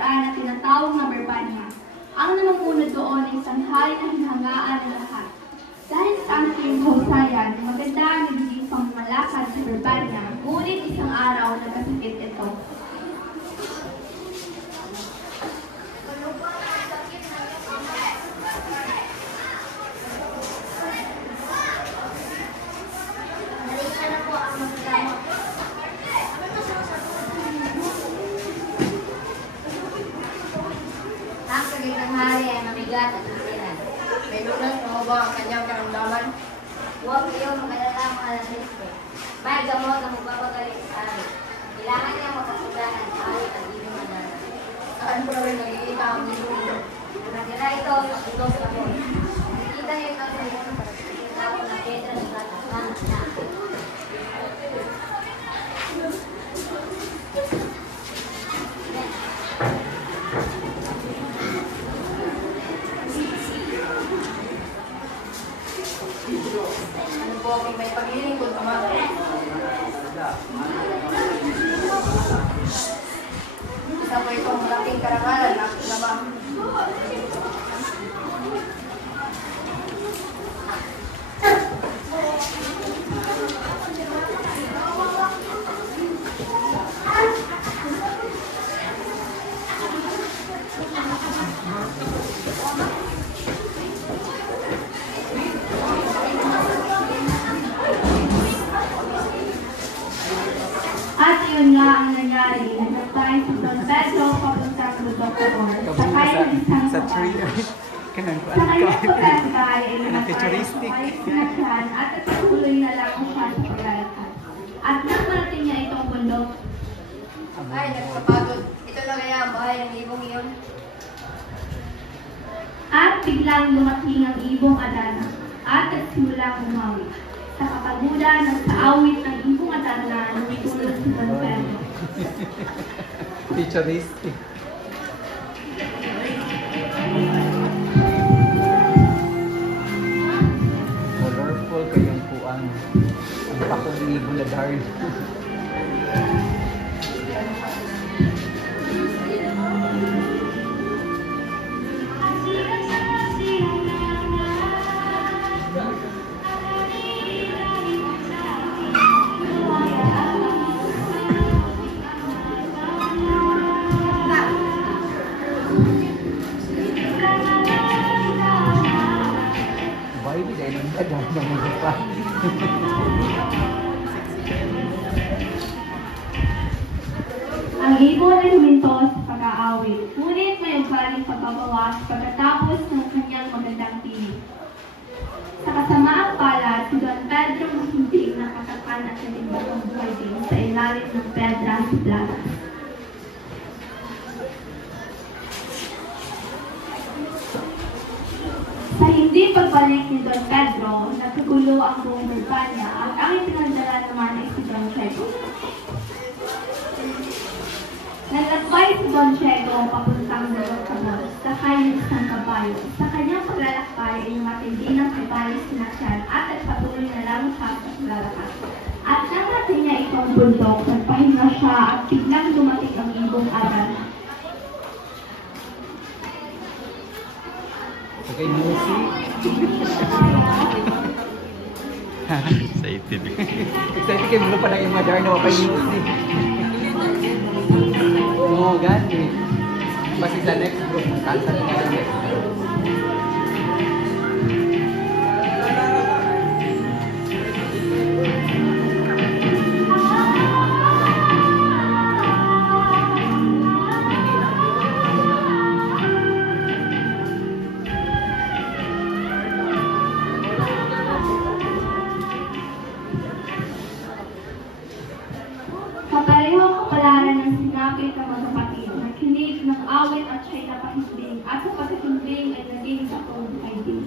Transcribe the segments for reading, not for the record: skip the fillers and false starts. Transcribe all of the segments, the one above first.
kaharian na tinatawag na Barbania. Ang namumuno doon ay isang hari na hinahangaan ng lahat. Dahil sa ating kahusayan, maganda ang nagiging pamamalakad sa Barbania, ngunit isang araw nagkasakit ito. At isinan. May lunas mo ba ang kanyang karamdaman? Huwag kayo mag-alala mga laliste. May gamot na magpapagaling sa hari. Kailangan niya makasugahan sa hari at ibong madara. Saan po rin nakikita ang ibong ito? Nakira ito sa ulos na po. Nakikita niyo ito sa ibong pagkakita ko na Pedro sa tatakang na. Ano po kung may paglilingkod ka mga? Isa po itong malaking karangalan na naman. At yun nga ang nangyari. Nagtay si Don Pedro papunta sa Dr. Sakay ng isang sakay Sakay ng pagkakay ay namatay sa sinasyan at nagpatuloy na lang siya sa paglalakad. At nang marating niya itong bundok, Ay, nagpapagod. Ito na kaya ang bahay ng ibong iyon. at biglang dumating ang ibong Adana at nagsimulang umawi. Sa kapagulan ng kaawit ng ibong Adana, lumutulog si Don Pedro. Futuristic. Colorful kayong kuang. Ang pakong ni Buladard. Baby, dahil ang ganda ng mga pa. Ang ibon ay huminto sa pag-aawit, ngunit may ugaling pagbabawas pagkatapos ng kanyang magandang tinig. Sa kasamaang palad, si Don Pedro hindi nakatakan at nalimbag ang buhay din sa ilalim ng pedra sa plaza. Sa hindi pagbalik ni Don Pedro, nagkagulo ang buong Barbania at ang ipinagdala naman ay si Don Diego. Naglakbay si Don Diego papuntang Dorotobor, sakay ng isang kabayo. Sa kanyang paglalakbay ay matindi ng kabayo sinasyan at nagpatuloy na lang siya sa paglalakad. At nang natin niya itong bundok, nagpahinga siya at biglang dumating ang ibong Adana. Okay, music. Excited. Excited kayo mo pa ng yung madar na wapay music. Oo, gani. Basta sa next group, kansa na sa next group. Kaparehong kapalaran ng sinapit ng mga kapatid, nakinig ng awit at siya'y napakimbing, at sa pagkakimbing ay naging batong buhay din.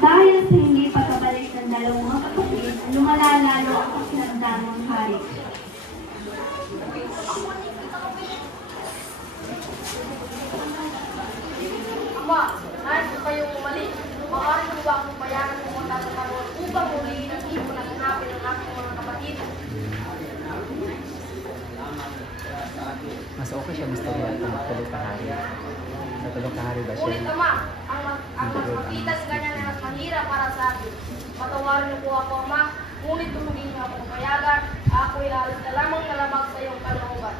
Dahil sa hindi pagkabalik ng dalawang mga kapatid, lumala lalo ang pakiramdam ng hari. Ama, nais ko kayong umalis. Maaari ko ba akong bayaran pumunta sa karoon upang muliin ang ibon at hanapin ang aking mga kapatid? mas okay siya mas tuloy at matulog ka hari. Matulog ka hari ba siya? Ngunit Ama, ang mas makita sa ganyan ay mas mahirap para sa akin. Patawarin niyo po ako, Ama. Ngunit tumugin niyo ako payagan. Ako'y lalos na lamang nalabag sa iyong kalooban.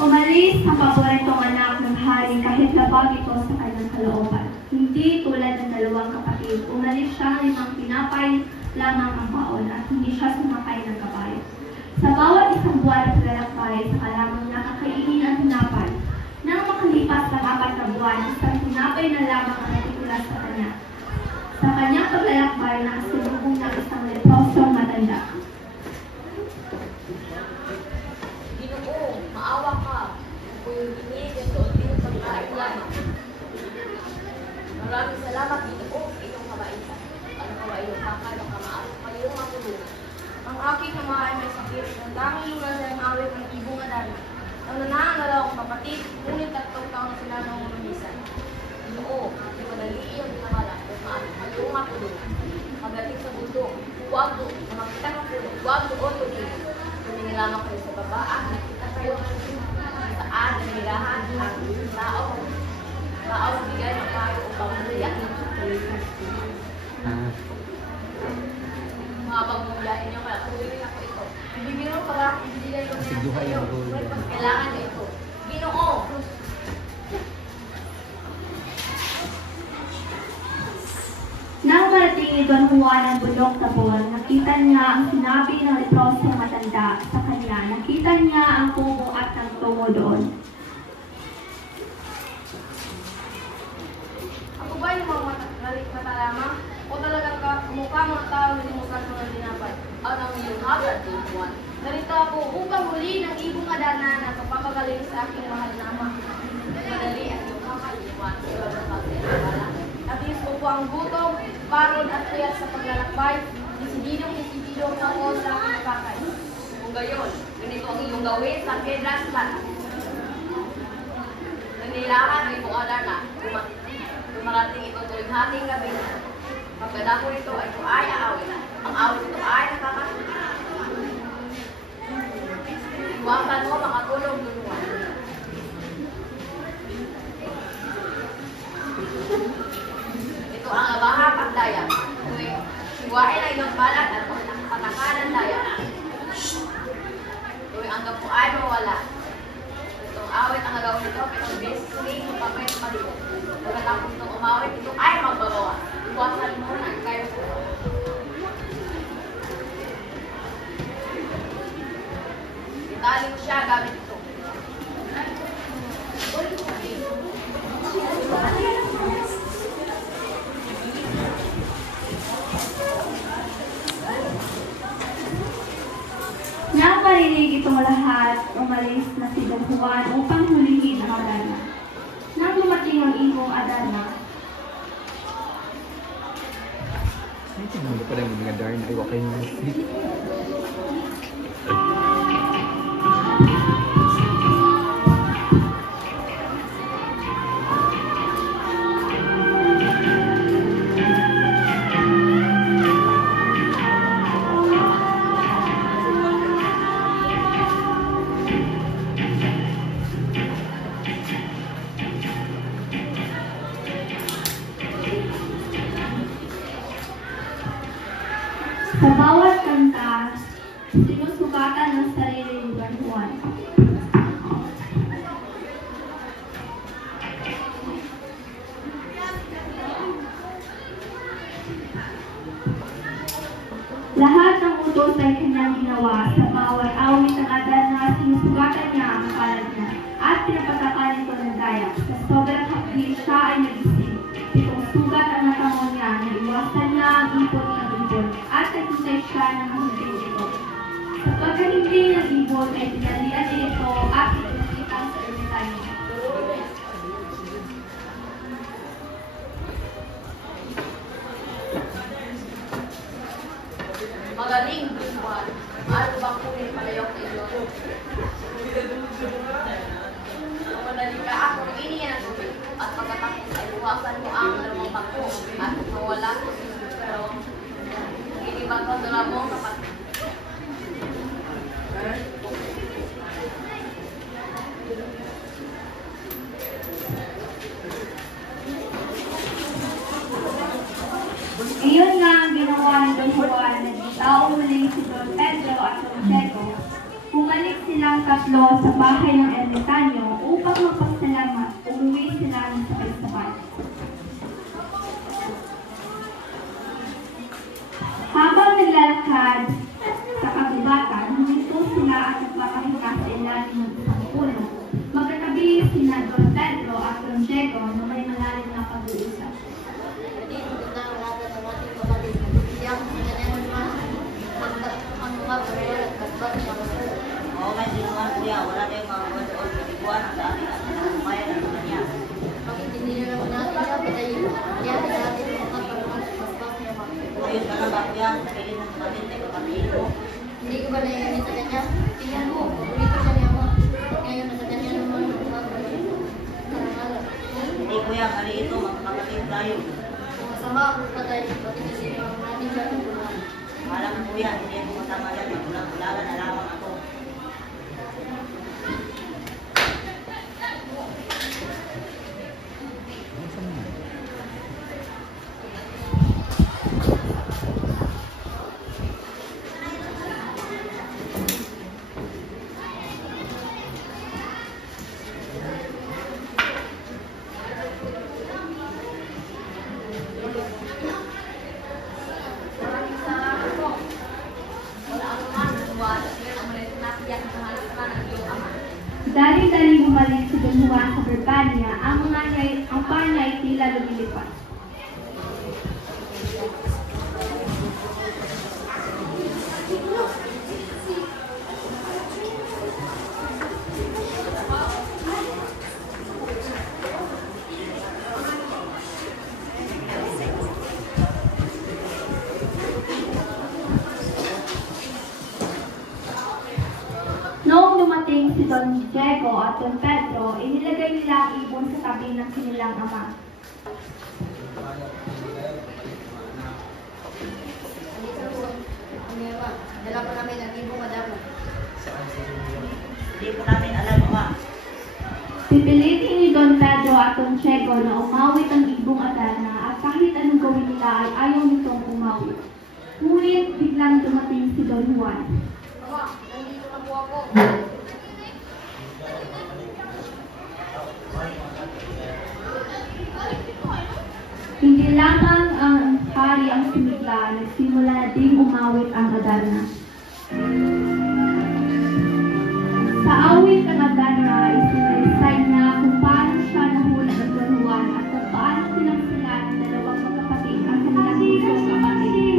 Umalis ang paboritong anak ng hari kahit labag ito sa kanyang kalooban. Hindi tulad ng dalawang kapatid, umalis siya ng limang tinapay lamang ang baon at hindi siya sumakay ng kabayo. Sa bawat isang buwan na paglalakbay, saka lamang nakakainin ang tinapay. Nang makalipas ng 4 na buwan, isang tinapay na lamang ang natitula sa kanya. Sa kanyang paglalakbay, nakasalubong ng isang leprosong matanda. Ginoo, maawa ka. Kung yung binigyan sa ultimo pagkain lamang. Maraming salamat, Ginoo, sa iyong kabaitan. Ano ka ba iyong pakay, baka maaari pa iyong matulungan. Ang aking ama ay may sakit. Ang tanging lunas ay ang awit ng ibong adana. Ang nanaan na akong kapatid, ngunit 3 taon sila nang umamisan. Ginoo, di madali iyong pinakala kung maaari pa iyong matulungan. Pagdating sa bundok, huwag doon, na makita ng pulo, huwag doon tumingin. Tumingin lamang kayo sa baba at nakita kayo saan nanilahan ang tao bigay ng payo upang maliyak ng mga pagmulahin niyo kaya tuloy ako ito. Ibigin mo para ibigay ko Sigduhan yung goal. kailangan niyo ito. Ginoo! Nang marating ni Don Juan ang bundok Tabor, nakita niya ang sinabi ng leprosong matanda sa kanya. Nakita niya ang kubo at ang tungo doon. Ako ba yung mga mata lamang? O talagang mukha mga tao na limutan mga dinapay? Ang iyong hagat, Don Juan. Narito ako upang huli ng ibong adana na kapapagaling sa aking mahal na ama. Madali ang iyong kakaliwan sa ilang kapatid. Nabis ko po ang gutom, parod at kuyat sa paglalakbay. Desididong ako sa aking pakay. Kung gayon, ganito ang iyong gawin sa Kedraslan. Nanilahan ang ibong adana. Dumarating ito tuwing hating gabi. Pagkadako nito ay ito ay aawit. Ang awit ito ay nakakasulit. Iwasan mo makatulog duluan. Ito ang abaha pagdaya. Siwain ay ng balat at patakanan daya. Tuwing ang gapo ay mawala. Itong awit ang nagawin nito, itong beses ng papay ng paliwo. Pagkatapos itong umawit, ito ay magbabawa. Iwasan mo na kayo po. Itali mo siya gamit ito. Nang marinig itong lahat, umalis na si Don Juan upang hulihin ang Adana. Nang dumating ang ibong Adana, Hindi pa rin mga darn ay wakay mo. sa bawat kanta, sinusukatan ng sarili ni Don Juan. Lahat ng utos ay kanyang ginawa sa bawat awit ng Adana, sinusugatan niya ang palad niya at pinapatakan ito ng dayak. Sa sobrang hapdi siya ay nagising. Itong sugat ang natamo niya, naiwasan niya ang ipon ng ibon at nagsusay siya ng mahiging ito. Sa pagkahimbing ng ibon ay pinalian niya ito at ipinakita sa ermitanyo. Magaling, Juan. Ano bang kunin palayok ito? Madali ka ako iniyan ang tubig at pagkatapos ay buwasan mo ang dalawang bako at mawala ko sa pero inibag ko doon mo kapatid. Iyon nga ang ginawa ni Don Juan na tao muli si Don Pedro at Don Diego. Bumalik silang tatlo sa bahay ng ermitanyo upang magpasalamat. Umuwi sila ng sabay-sabay. Habang naglalakad sa kagubatan, huminto sila at nagpapahinga sa ilalim ng isang puno. Magkatabi sina Don Pedro at Don Diego na may malalim na pag-uusap. Oo nga, sino nga kuya, wala tayong mga doon piniguan sa ating at kumayan ang mga niya. Bakit hindi nyo naman natin siya, patayin niya sa ating mga kapag-paspas niya mga. Ayun ka na ba kuya, sa kilin ng kapatid, ay kapatid ko. Hindi ko ba naiinit sa kanya? Tingnan mo, paborito siya niya mo. Ngayon na sa kanya naman, karangalan. Hindi kuya, kali ito, magkakapatid tayo. Masama ako patay, pati kasi natin siya ng bulan. Alam mo kuya, hindi ako masama dyan, magulang-ulalan na lamang ako. Dali-dali bumalik si Don Juan sa Verbania, ang paa niya ay tila lumilipas. Noong dumating si Don Diego at Don Pedro, inilagay nila ang ibon sa tabi ng kanilang ama. Dala po namin ang ibong madama. Hindi po namin alam ama. Pipilitin ni Don Pedro at Don Diego na umawit ang ibong Adarna at kahit anong gawin nila ay ayaw nitong umawit. Ngunit biglang dumating si Don Juan. Ama, nandito na po ako. Hindi lamang ang hari ang sumigla, nagsimula na ding umawit ang Adarna. Sa awit ng Adarna, isinaysay niya kung paano siya nahuli ng Don Juan at kung paano sinamsilan ng dalawang magkapatid ang kanilang isang kapatid.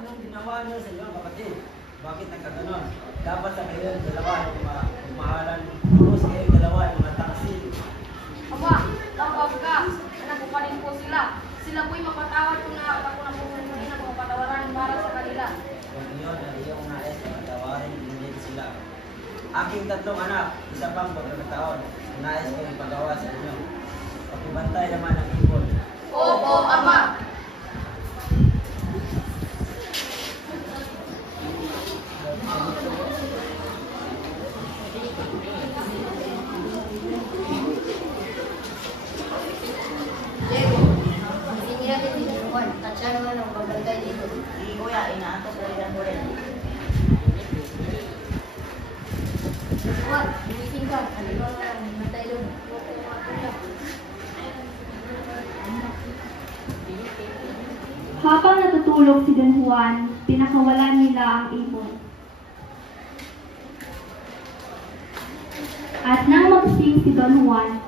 Anong ginawa niyo sa inyong kapatid? Bakit nagkaganon? Dapat sa kayong dalawa ay mahalan. Puros kayong dalawa ay mga taksil. Ama, tawag ka. Anak ko pa rin po sila. Sila po'y mapatawad kung ako na po muli na mapatawaran para sa kanila. Kung iyon ay iyong nais na patawarin, hindi sila. Aking tatlong anak, isa pang pagkakataon, nais kong ipagawa sa inyo. Pagkibantay naman ang ibon. Opo, Ama. Diego, hindi natin si Don Juan. At siya naman ang babantay dito. Hindi kuya, inaantok ko rin mo rin. Juan, bumising ka. Ano ba nga, matay doon. Habang natutulog si Don Juan, pinakawalan nila ang ibon. At nang magising si Don Juan,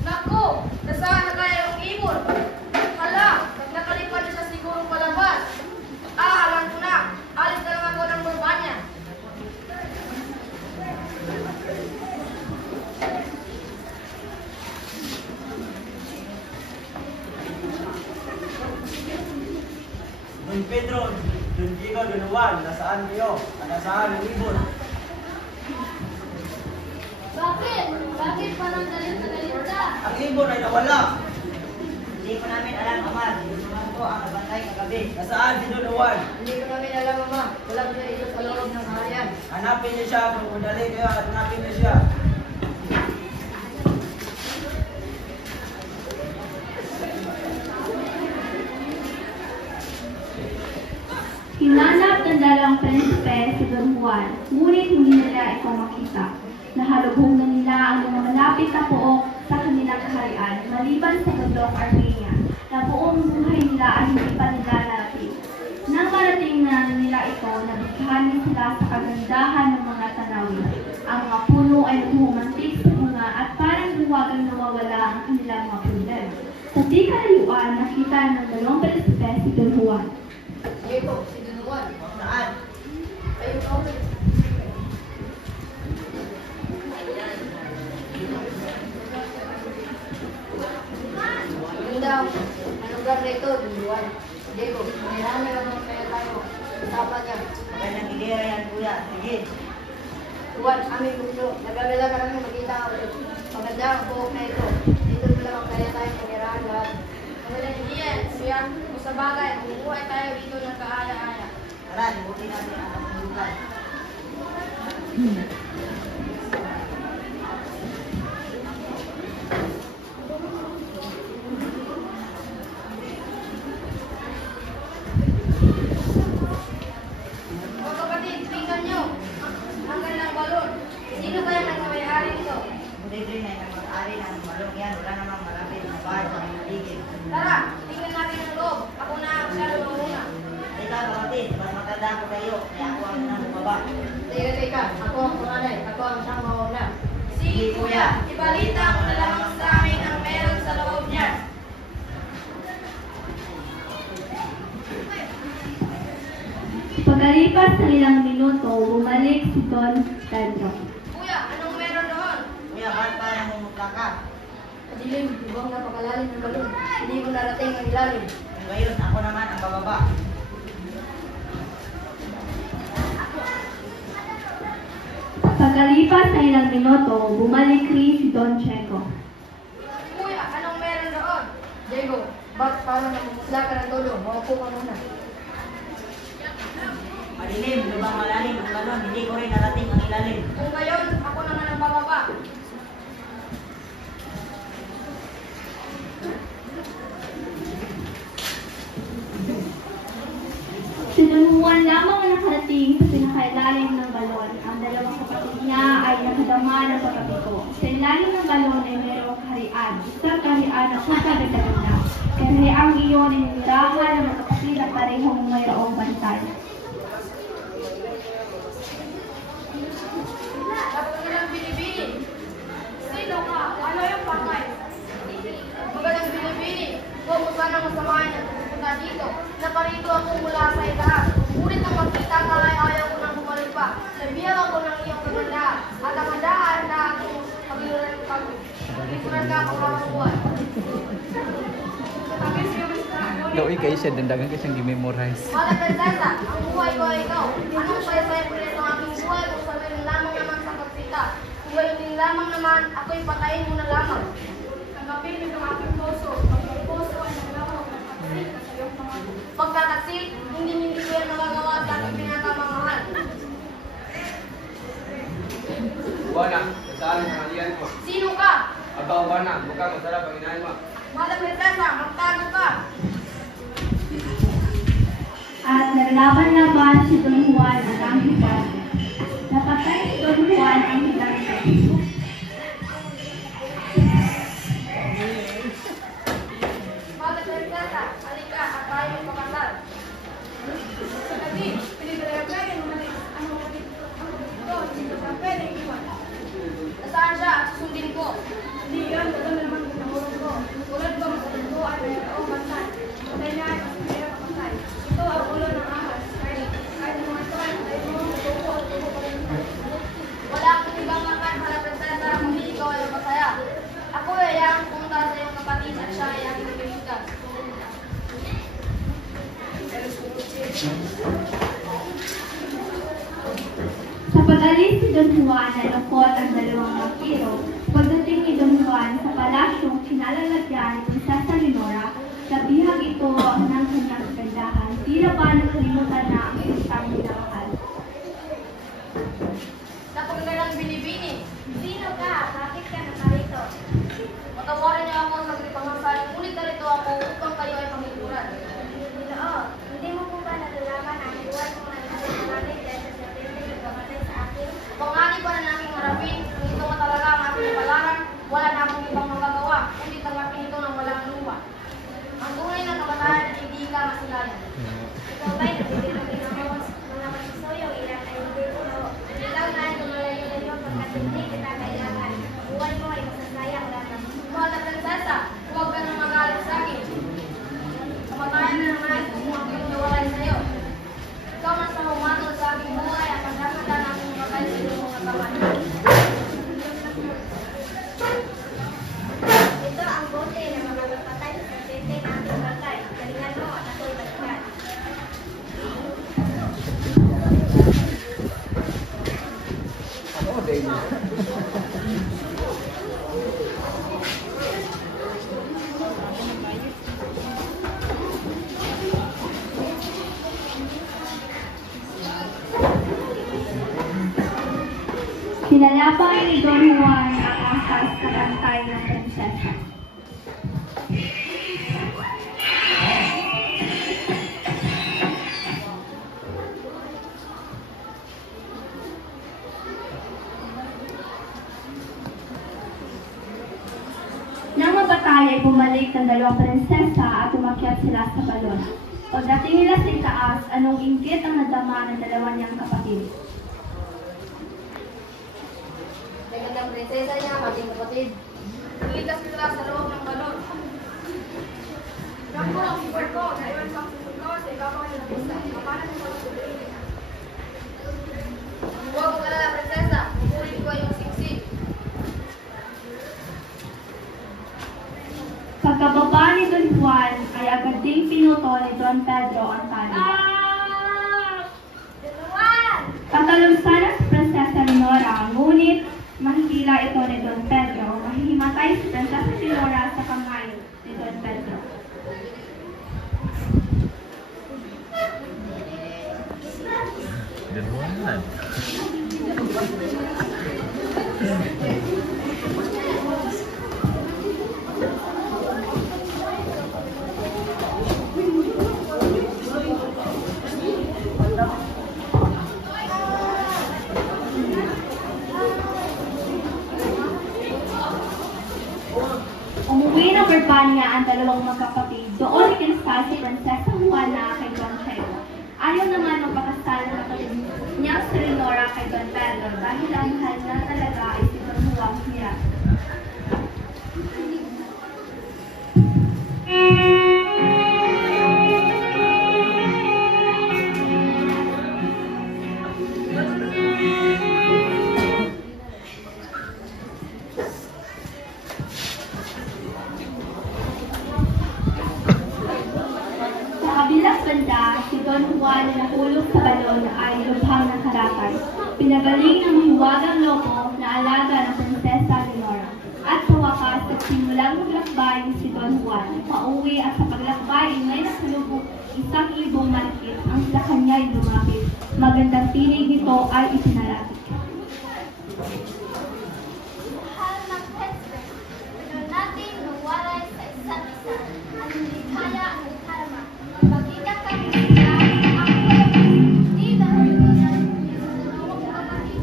Naku, nasaan na kaya yung ibon? Hala, nakalipad na siya siguro palabas. Alam ko na. Alis Pedro, Don Diego, Don Juan, nasaan kayo? At nasaan ang ibon? Bakit? Bakit parang galit na galit ka? Ang ibon ay nawala. Hindi ko namin alam, Ama. Sinusunod ko ang nabantay kagabi. Nasaan si Don Juan? Hindi ko namin alam, Ama. Walang siya dito sa loob ng harian. Hanapin niyo siya, magmadali kayo at hanapin niyo siya. Hinanap ng dalawang prinsipe si Don Juan, ngunit hindi nila ito makita. Nahalubog na nila ang mga malapit na pook sa kanilang kaharian, maliban sa bundok Armenia, na buong buhay nila ay hindi pa nila narating. Nang marating na nila ito, nabighanin sila sa kagandahan ng mga tanawin. Ang mga puno ay naghumantik sa bunga at parang luwagang nawawala ang kanilang mga problema. Sa di kalayuan, nakita ng dalawang prinsipe si Don Juan. Diego, si Don Juan. Saan? Kayo ko. Daw, ang lugar na ito, Don Juan. Diego, mayroon na naman kaya tayo. Usapan niya. Magandang ideya yan, kuya. Sige. Juan, aming gusto. Nagagala ka namin magkita ka ulit. Maganda ang buhok na ito. Dito na lang kaya tayo pumirahan lahat. Magaling idea, siya. Kung sa bagay, bumuhay tayo dito ng kaaya-aya. Tara, libutin natin ang ating lugar. Mga kapatid, tingnan nyo. Ang gandang balon. Sino kaya nagmamay-ari nito? Buti rin ay nag-ari ng malong yan. Wala namang malapit na bahay sa aming paligid. Tara, tingnan natin ang loob. Ako na ang siya muna. Teka kapatid, mas matanda ko kayo. Kaya ako ang unang bumaba. Teka. Ako ang panganay. Ako ang siyang mauna. Sige kuya, ibalita mo na lamang sa amin ang meron sa loob niya. Pagkalipas ng ilang minuto, bumalik si Don Pedro. Kuya, anong meron doon? Kuya, ba't parang mumutla ka? Madilim, ibang napakalalim ng balon. Hindi ko narating ang ilalim. Ngayon, ako naman ang bababa. Pagkalipas ng ilang minuto, bumalik rin si Don Checo. Kuya, anong meron doon? Diego, ba't parang namumutla ka ng todo? Maupo ka muna. Madilim, lubang malalim ang balon. Hindi ko rin narating ang ilalim. Kung gayon, ako naman ang bababa. Si Don Juan lamang ang nakarating sa pinakailalim ng balon. Ang dalawang kapatid niya ay nakadama ng pagkabiko. Sa ilalim ng balon ay mayroong kaharian. Isang kaharian na kaganda-ganda. Kahariang iyon ay nilirahan ng magkapatid at parehong mayroong bantay. Dapat nilang binibini. Sino ka? Ano yung pangay? Magalang binibini. Huwag mo sanang masamahan ang pupunta dito. Naparito ako mula sa itaas. Ngunit nang magkita ka ay ayaw ko nang bumalik pa. Nabiyak ako ng iyong kagandahan. At ang handaan na aking pag-isuran ka ang mga buwan. Dawi kayo siya, dandagan kayo siyang gi-memorize. Wala prinsesa, ang buhay ko ay ikaw. Anong saya-saya ko nito ang aking buhay kung sabihin lamang naman sa pagpita? Kung gayon din lamang naman, ako'y patayin mo na lamang. Tanggapin mo ang aking puso. Ang puso ay naglaho ng pagkasil sa iyong mga pagkakasil, hindi ko yan magagawa sa aking pinatamang mahal. Wana, saan ang halian mo? Sino ka? Aba, Wana, mukhang masarap ang inahin mo. Wala prinsesa, magtago ka. At naglaban-laban si Don Juan at ang higante. Napatay si Don Juan ang higante. Mother Prinsesa, halika at tayo magpakasal. Kasi, pinipilagay mo na ang kapatid ko, dito ka pwede iwan. Nasaan siya at susundin ko? Hindi yan, wala naman pinahulog ko. Tulad ko, masakit ko ay mayroong bantay. Patay niya ay mas mayroong kapatay. Ito ang ulo ng ahas. Kahit mga ito ay patay mo, tuko at tuko pa rin. Wala akong ibang makan, hala Don Juan na lungkot ang dalawang vampiro. Pagdating ni Don Juan sa palasyong kinalalagyan ni Prinsesa Leonora, nabihag ito ng kanyang kagandahan. Tila ba nakalimutan na ang isang minamahal. Sa pagdalang binibini, sino ka? Bakit ka nakarito? Patawarin niyo ako sa pagkapangasal, ngunit narito ako upang kayo ay panghiburan. Oo, hindi mo po ba nalalaman ang buwan kung ano ang namin dahil sa serpente na gamatay sa akin? Panganib pa na namin harapin, kung ito nga talaga ang aking kapalaran, wala na akong ibang magagawa, kundi tanggapin ito ng walang lupa. Ang tunay na kamatayan ay hindi ka masilayan. Ikaw ba'y nabibigyan din ako mga masisuyo, ilan ay hindi po. Ikaw na ay lumalayo-layo pagkat hindi kita kailangan. Buwan mo ay masasayang lamang. Mahal na prinsesa, huwag ka nang magalit sa akin. Kamatayan na naman kung ang pinawalay sa iyo. Ikaw na sa humatol sa aking buhay at pagkakata na akong makay sa iyong mga kamay. Ito ang bote na magpapatay sa serpente na aking bagay. Galingan mo at ako'y balikan. Ano ba yun? Sinalapay ni Don Juan ang asal sa kantay ng prinsesa. Nang mabatay ay bumalik ang dalawang prinsesa at umakyat sila sa balon. Pagdating nila sa itaas, anong inggit ang nadama ng dalawa niyang kapatid? Magandang prinsesa niya, aking kapatid. Lumitas sila sa loob ng balon. Rambo ang super ko, naiwan pang susugaw sa ibabaw ng pista. Paano mo magsusugaw? Huwag mong alala, prinsesa. Kukunin ko yung siksik. Pagkababa ni Don Juan ay agad ding pinuto ni Don Pedro ang tali. Tatalumsan ang Prinsesa Leonora, ngunit mahihila ito ni Don Pedro. Mahihimatay si Prinsesa Leonora sa kamay ni Don Pedro. Umuwi ng Urbania ang dalawang magkapatid. Doon ikinasal si Prinsesa Juana kay Don Diego. Ayaw naman magpakasal ng kapatid niya si Leonora kay Don Pedro dahil ang mahal na talaga ay si Don Juan Mira. Sa kabilang banda, si Don Juan na nahulog sa balon ay lubhang ng karatay. Pinagaling ng mahiwagang lobo na alaga ng Prinsesa Leonora. At sa wakas, nagsimulang maglakbay si Don Juan. Pauwi at sa paglakbay ay may nasalubong 1,000 marikit ang sa kanya ay lumapit. Magandang tinig nito ay ipinalapit. Mahal ng Pedro, gano'n natin nawalay sa isa't isa. Ang likaya ang karma. Pag-ikat kami sila, ako hindi dahil ganyan. Dalawang kapatid,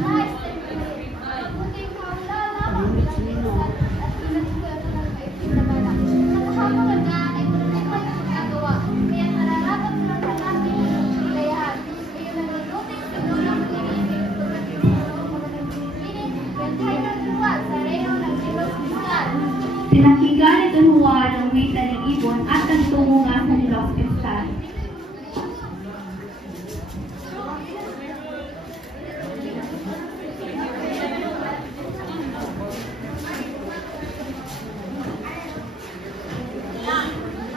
nais na ipinili. Mabuting kaula lamang bilang pinsan at pinagkulat ng kaipinabalak. Ang kapangandaan ay tunay ko yung magagawa. Kaya nararapat silang hanapin ang kaligayahan. Ngayon ang naluting sa dulang pag-ibig. Pagdating sa dalawang magandang pinipinig, gantay ng luwan sa reho ng Nilos Fiscal. Pinakiga ni Don Juan ang wita ng ibon at nagtungo nga sa Nilos Fiscal.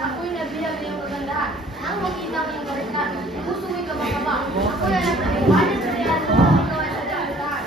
Ako'y nabiyag ng kagandahan. Nang makita ko yung balikan, puso mo'y kabakaba. Ako'y alam na iwanan sa real mo, ikaw ay sadyang bitahan.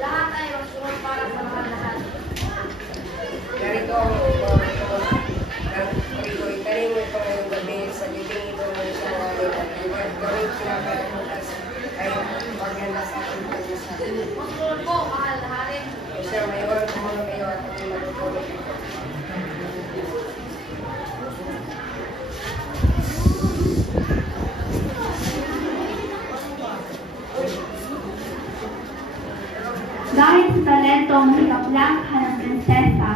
Lahat ay magsunod para sa mga lahat. Narito ang narito itanim ito ngayong gabi sa libing ito ng isang namin at gawin kinakalamutas ay maganda sa ating pag-isa. Magsunod po, mahal na hari. Siya may oras mo na kayo at ating magtutuloy. Dahil sa talentong hikaplangka ng prinsesa,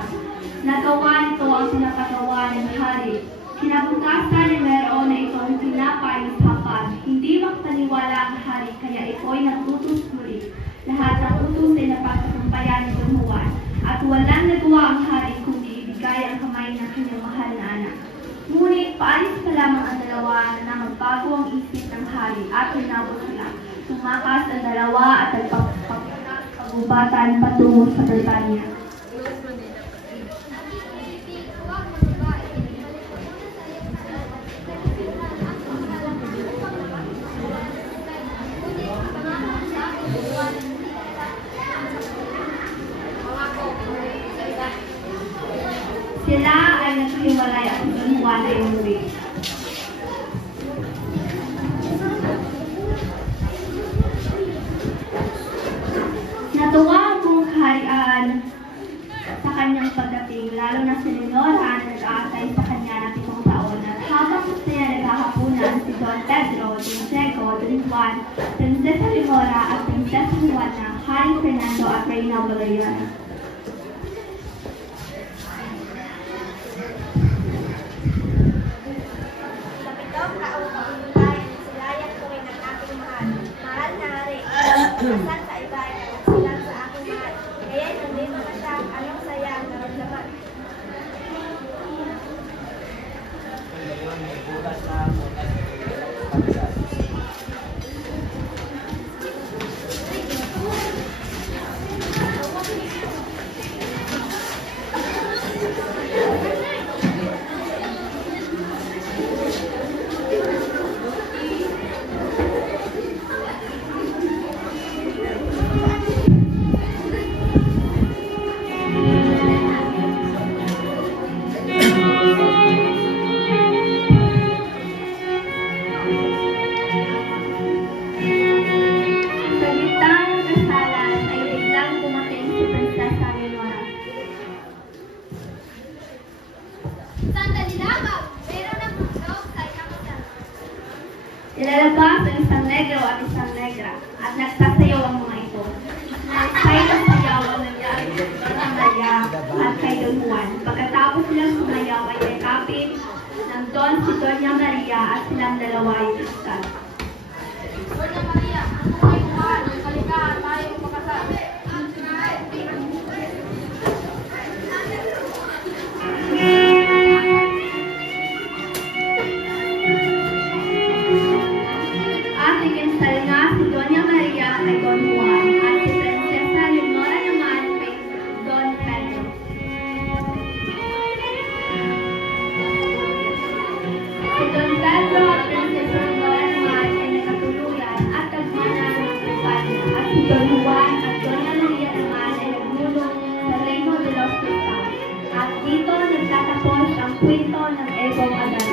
nagawa nito ang pinapagawa ng hari. Kinabukasan ni Meron na itong tinapay sa hapag. Hindi makapaniwala ang hari, kaya ito'y nagtutus muli. Lahat ng utos ay napagkasumpayan ni Don Juan, at walang nagawa ang hari kundi ibigay ang kamay ng kanyang mahal na anak. Ngunit paalis pa lamang ang dalawa na magbago ang isip ng hari at hinabot sila. Tumakas ang dalawa at nagpagubatan patungo sa Britanya. Sila ay naghiwalay at Don Juan ay umuwi. Natuwa ang buong kaharian sa kanyang pagdating, lalo na si Leonora na nag-aasay sa kanya ng 7 taon. At habang masaya naghahapunan si Don Pedro, Don Diego, Don Juan, Prinsesa Leonora at Prinsesa Juana, Haring Fernando at Reyna Valeriana. Lapitong taong pagulay ang silayan ko ay ng aking mahal. Mahal na hari, kasan sa iba ay nagsilang sa aking mahal. Kaya nandito na siya, anong saya ang naramdaman. Ngayon, may bukas na muna sa pagkasal. Sa gitna ng kasalan ay biglang dumating si Prinsesa Leonora. Sandali lamang, meron ang mundo sa iyong kasal. Ilalabas ang isang negro at isang negra at nagsasayaw ang mga ito. Kay nagsayaw ang nangyari kay Dona Maria at kay Don Juan. Pagkatapos silang sumayaw ay yakapin ng Don si Doña Maria at silang dalawa ay kasal. Doña Maria, ang buhay mo mahal, halika tayo magpakasal. At ikinsal nga si Doña Maria kay Don Juan at si Prinsesa Leonora naman kay Don Pedro. Si Don Pedro at Prinsesa Leonora naman ay nakatuluyan at nagmana ng Britanya at si Don Juan at Doña Maria naman ay naglulong sa Reino de los Cristales. At dito nagtatapos ang kwento ng Ebong Agad.